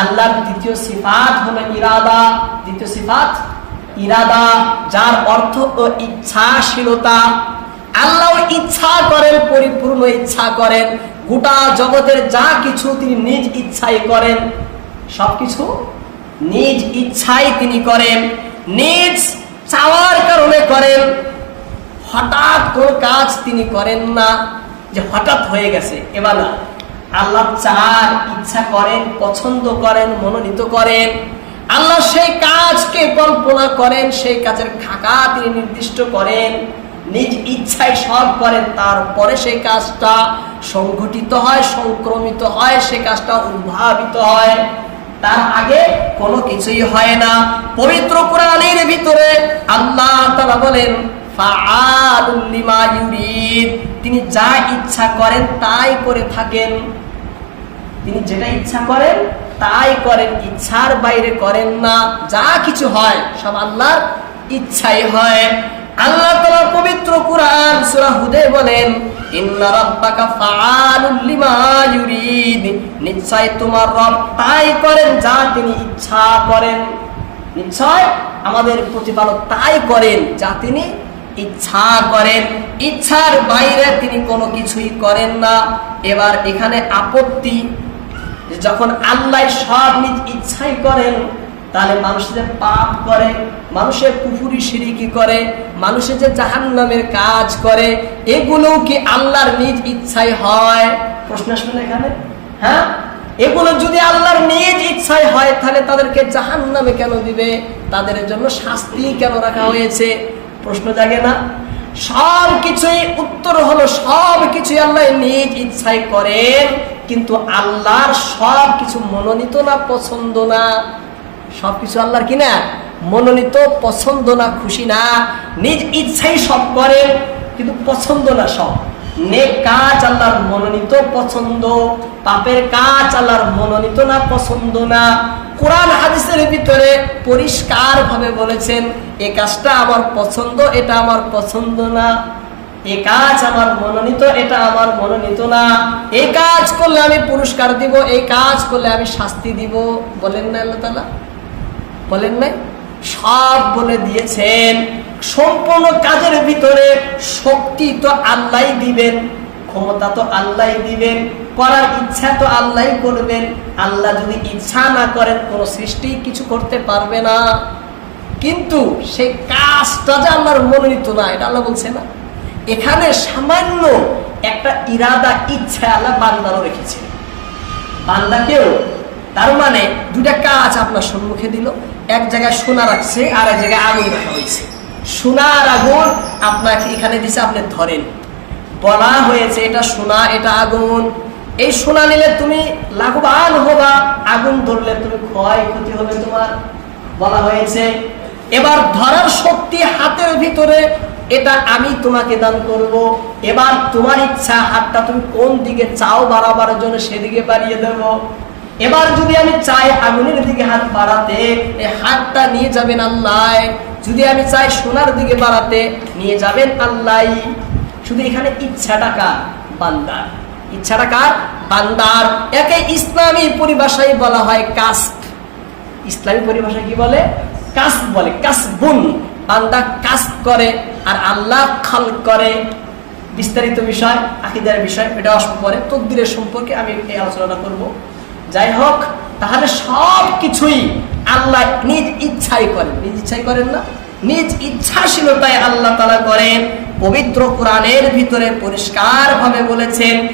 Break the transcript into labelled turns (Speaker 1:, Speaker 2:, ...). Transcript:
Speaker 1: আল্লাহর দ্বিতীয় সিফাত হলো ইরাদা। দ্বিতীয় সিফাত, ইরাদা, যার অর্থ ও ইচ্ছাশীলতা। আল্লাহ ইচ্ছা করেন, পরিপূর্ণ ইচ্ছা করেন। গোটা জগতের যা কিছু তিনি নিজ ইচ্ছাই করেন, সবকিছু নিজ ইচ্ছাই তিনি করেন, নিজ চাওয়ার কারণে করেন। হঠাৎ কোন কাজ তিনি করেন না, যে হঠাৎ হয়ে গেছে, এবার না। আল্লাহ চার ইচ্ছা করেন, পছন্দ করেন, মনোনীত করেন, আল্লাহ সেই কাজকে কল্পনা করেন, সেই কাজের খাকা তিনি নির্দিষ্ট করেন, নিজ ইচ্ছায় সব করেন, তারপরে সেই কাজটা সংঘটিত হয়, সংক্রমিত হয় সেই কাজটা উদ্ভাবিত হয়। তার আগে কোনো কিছুই হয় না। পবিত্র কোরআনের ভিতরে আল্লাহ তাআলা বলেন তিনি যা ইচ্ছা করেন তাই করে থাকেন। তিনি যেটা ইচ্ছা করেন, তাই করেন, ইচ্ছার বাইরে করেন না। যা কিছু হয়, সব আল্লাহর ইচ্ছাই হয়। আল্লাহ তাআলা পবিত্র কুরআন সূরা হুদে বলেন নিশ্চয় তোমার রব তাই করেন যা তিনি ইচ্ছা করেন। নিশ্চয় আমাদের প্রতিপালক তাই করেন যা তিনি ইচ্ছা করেন। ইচ্ছার বাইরে তিনি কোনো কিছুই করেন না। এবার এখানে আপত্তি যখন আল্লাহ সব নিজ ইচ্ছাই করেন, তাহলে মানুষের পাপ করে, মানুষের কুফুরি সিরিকি করে, মানুষের যে জাহান নামের কাজ করে এগুলো কি আল্লাহর নিজ ইচ্ছাই হয়? প্রশ্ন শুনে এখানে? হ্যাঁ? এগুলো যদি আল্লাহর নিজ ইচ্ছায় হয়, তাহলে তাদেরকে জাহান নামে কেন দিবে? তাদের জন্য শাস্তি কেন রাখা হয়েছে? প্রশ্ন জাগে না? সব কিছুই উত্তর হলো, সব কিছুই আল্লাহ নিজ ইচ্ছায় করেন। কিন্তু আল্লাহর সব কিছু মনোনীত না, পছন্দ না? সব কিছু আল্লাহর কি না? মনোনীত, পছন্দ না, খুশি না? নিজ ইচ্ছাই সব করেন, কিন্তু পছন্দ না সব। নেক কাজ আল্লাহর মনোনীত, পছন্দ। পাপের কাজ আল্লাহর মনোনীত না, পছন্দ না? কোরআন হাদিসের ভিতরে পরিষ্কার ভাবে বলেছেন, এ কাজটা আমার পছন্দ, এটা আমার পছন্দ না। এ কাজ আমার মনোনীত, এটা আমার মনোনীত না। এই কাজ করলে আমি পুরস্কার দিব, এই কাজ করলে আমি শাস্তি দিব। বলেন না আল্লাহ তালা বলেন নাই? সব বলে দিয়েছেন, সম্পূর্ণ কাজের ভিতরে শক্তি তো আল্লাহ দিবেন, ক্ষমতা তো আল্লাহ দিবেন। করার ইচ্ছা তো আল্লাহ করবেন। আল্লাহ যদি ইচ্ছা না করেন, কোনো সৃষ্টি কিছু করতে পারবে না। কিন্তু সেই কাজটা যে আল্লাহর মনোনীত না, এটা আল্লাহ বলছে না। এখানে সামান্য একটা ইরাদা, ইচ্ছা আল্লাহ বান্দারও রেখেছে। বান্দাকেও, তার মানে দুটা কাজ আপনার সম্মুখে দিল। এক জায়গায় সোনা রাখছে আর এক জায়গায় আগুন রাখা হয়েছে। সোনা আর আগুন আপনাকে এখানে দিছে, আপনি ধরেন। বলা হয়েছে এটা সোনা, এটা আগুন। এই সোনা নিলে তুমি লাভবান হবা, আগুন ধরলে তুমি ক্ষয় ক্ষতি হবে তোমার, বলা হয়েছে। এবার ধরার শক্তি হাতের ভিতরে, এটা আমি তোমাকে দান করব। এবার তোমার ইচ্ছা, হাতটা তুমি কোন দিকে চাও বাড়াবার জন্য সেদিকে বাড়িয়ে দেব। এবার যদি আমি চাই আগুনের দিকে হাত বাড়াতে এই হাতটা নিয়ে যাবেন আল্লাহ। যদি আমি চাই সোনার দিকে বাড়াতে, নিয়ে যাবেন আল্লাহ। শুধু এখানে ইচ্ছাটা কার? বান্দার। ইচ্ছাটা কার বান্দার একে ইসলামী পরিভাষায় বলা হয় কাস্ট ইসলামী পরিভাষায় কি বলে? কাস্ট বলে, কাসবুন। বান্দা কাস্ট করে আর আল্লাহ খাল করে। বিস্তারিত বিষয়, আকিদার বিষয়, এটা আসব পরে। তকদিরের সম্পর্কে আমি এই আলোচনাটা করব। যাই হোক, তাহলে সব কিছুই আল্লাহ নিজ ইচ্ছাই করেন। নিজ ইচ্ছাই করেন না? নিজ ইচ্ছাশীলতায় আল্লাহ তালা করেন। পবিত্র কোরআনের ভিতরে পরিষ্কার ভাবে বলেছেন